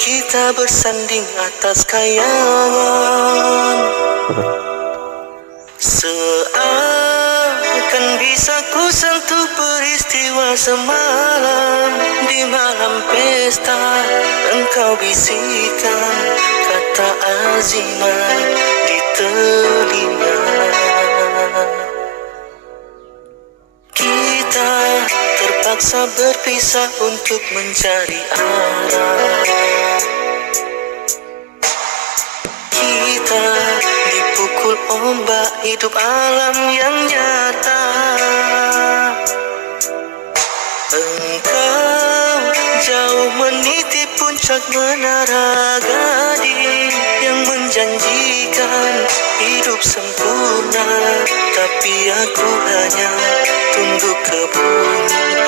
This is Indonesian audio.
kita bersanding atas kayangan. Seakan bisa ku sentuh peristiwa semalam. Di malam pesta engkau bisikan kata azimah di telinga. Kita terpaksa berpisah untuk mencari arah. Kita dipukul ombak hidup alam yang nyata. Engkau jauh meniti puncak menara gading yang menjanjikan hidup sempurna, tapi aku hanya tunduk ke bumi.